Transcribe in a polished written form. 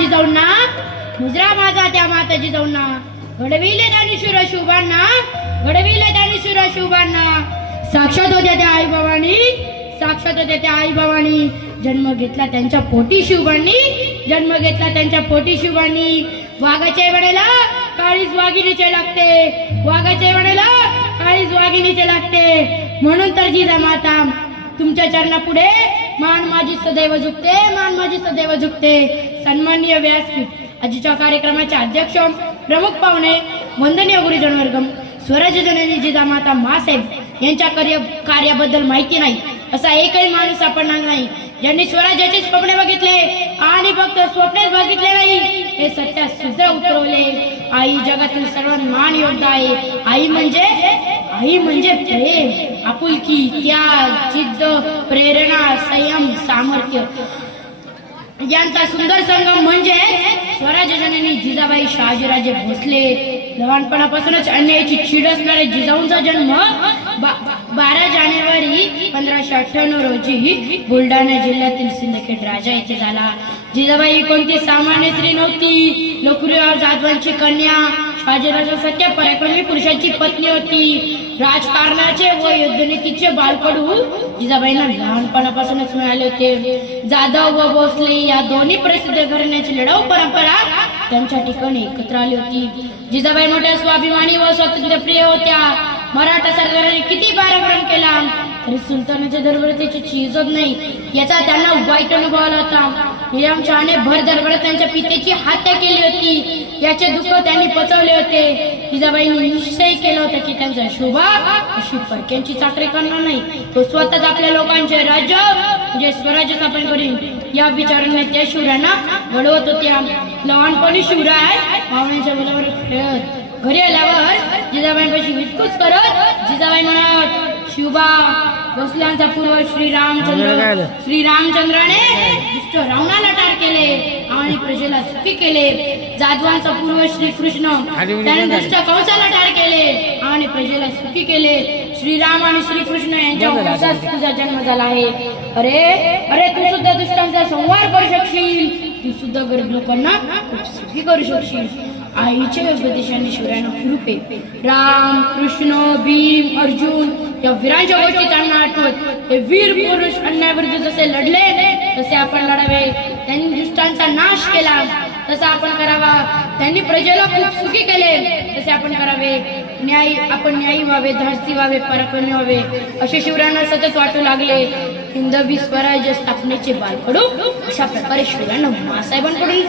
जिजाऊंना, मुजरा माझा त्या माता जिजाऊंना, घडविले त्यांनी शूर शुभांना, घडविले त्यांनी शूर शुभांना. साक्षात होत्या त्या आई भवानी, साक्षात होत्या त्या आई भवानी. जन्म घेतला त्यांच्या पोटी शिवबांनी, जन्म घेतला त्यांच्या पोटी शिवबांनी. वाघाच्या वेळेला काळीज वाघिणीचे लागते, वाघाच्या वेळेला काळीज वाघिणीचे लागते. म्हणून तर जिजामाता तुमच्या चरणापुढे मान माझी सदैव झुकते, मान माझी सदैव झुकते. सन्माननीय व्यासपीठ आजच्या कार्यक्रमाचे अध्यक्ष, प्रमुख पाहुणे, वंदनीय गुरुजन वर्ग, स्वराज्य जननी जिजामाता मासाहेब यांच्या कार्याबद्दल माहिती नाही असा एकही माणूस सापडणार नाही ज्यांनी स्वराज्याचे स्वप्न बघितले आणि फक्त स्वप्नेच बघितले नाही, हे सत्यात सुद्धा उतरवले. आई जगातील सर्वात महान योद्धा आहे. आई म्हणजे प्रेम, आपुलकी, त्याग, जिद्द, प्रेरणा, संयम, सामर्थ्य यांचा सुंदर संगम म्हणजे स्वराज्य जननी जिजाबाई शहाजीराजे भोसले. लहानपणापासूनच अन्यायाची चीड असणाऱ्या जिजाऊंचा जन्म 12 जानेवारी 1598 रोजी बुलढाणा जिल्ह्यातील सिंदखेड राजा येथे झाला. जिजाबाई कोणती सामान्य स्त्री नव्हती. लोकरीराव जाधवांची कन्या, शहाजीराजा सत्य पराक्रमी पुरुषाची पत्नी होती. राजकारणाचे व युद्धनीतीचे बालकडू जिजाबाईंना लहानपणापासूनच मिळाले होते. जाधव व भोसले या दोन्ही प्रसिद्ध घराण्याची लढाऊ परंपरा त्यांच्या ठिकाणी एकत्र आली होती. जिजाबाई मोठ्या स्वाभिमानी व स्वातंत्र्यप्रिय होत्या. मराठा सरदाराने किती पराक्रम केला तरी सुलतानाच्या दरबारात त्याची चीजच नाही याचा त्यांना वाईट अनुभव आला होता. निजामशहाने भर दरबारात त्यांच्या पितेची हत्या केली होती, याचे दुःख त्यांनी पचवले होते. जिजाबाईंनी निश्चय केला होता की त्यांचा शोभा अशी परक्यांची चाकरी करणार नाही, तो स्वतःच आपल्या लोकांचे राज्य म्हणजे स्वराज्य स्थापन करीन या विचाराने त्या शिवरायांना घडवत होत्या. लहानपणी शिवराय पाहुण्यांच्या मुलावर खेळत, घरी आल्यावर जिजाबाईंपाशी विचकूच करत जिजाबाई म्हणत, शिवबा भोसल्यांचा पूर्वज श्रीरामचंद्राने दुष्ट रावणाला ठार केले आणि प्रजेला सुखी केले. जाधवांचा पूर्वज श्रीकृष्ण त्याने दुष्ट कंसाला ठार केले आणि प्रजेला सुखी केले. श्रीराम आणि श्रीकृष्ण यांच्या वंशात तुझा जन्म झाला आहे. अरे अरे तू सुद्धा दुष्टांचा संहार करू शकशील, तू सुद्धा गरीब लोकांना सुखी करू शकशील. आईच्या उपदेशाने शिवरायांना कृपे राम, कृष्ण, भीम, अर्जुन या वीरांच्या गोष्टी त्यांना आठवत. हे वीर पुरुष अन्यायाविरुद्ध जसे लढले तसे आपण लढावे. त्यांनी दुष्टांचा नाश केला तसा आपण करावा. त्यांनी प्रजेला खूप सुखी केले तसे आपण करावे. आपण न्यायी व्हावे, धाडसी व्हावे, पराक्रमी व्हावे असे शिवरायांना सतत वाटू लागले. हिंदवी स्वराज्य स्थापनेचे बालकडू अशा प्रकारे शिवरायांना मासाहेबांकडून